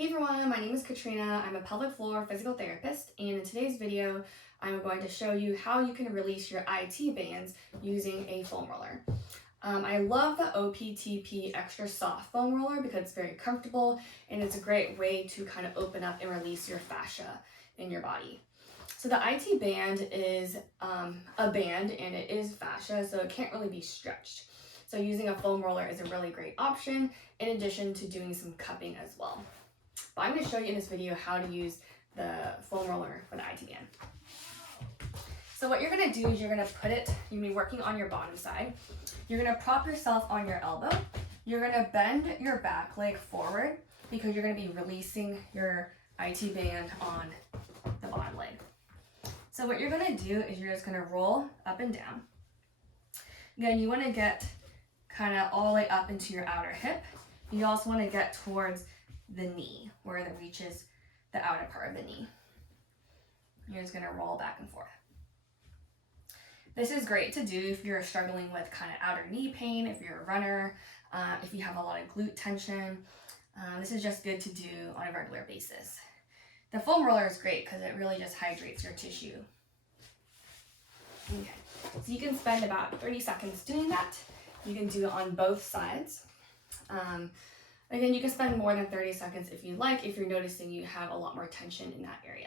Hey everyone, my name is Katrina. I'm a pelvic floor physical therapist, and in today's video, I'm going to show you how you can release your IT bands using a foam roller. I love the OPTP Extra Soft Foam Roller because it's very comfortable and it's a great way to kind of open up and release your fascia in your body. So the IT band is a band and it is fascia, so it can't really be stretched. So using a foam roller is a really great option in addition to doing some cupping as well. But I'm going to show you in this video how to use the foam roller for the IT band. So what you're going to do is you're going to put it, you're going to be working on your bottom side. You're going to prop yourself on your elbow. You're going to bend your back leg forward because you're going to be releasing your IT band on the bottom leg. So what you're going to do is you're just going to roll up and down. Again, you want to get kind of all the way up into your outer hip. You also want to get towards the knee, where it reaches the outer part of the knee. You're just going to roll back and forth. This is great to do if you're struggling with kind of outer knee pain, if you're a runner, if you have a lot of glute tension. This is just good to do on a regular basis. The foam roller is great because it really just hydrates your tissue. Okay, so you can spend about 30 seconds doing that. You can do it on both sides. Again, you can spend more than 30 seconds if you like, if you're noticing you have a lot more tension in that area.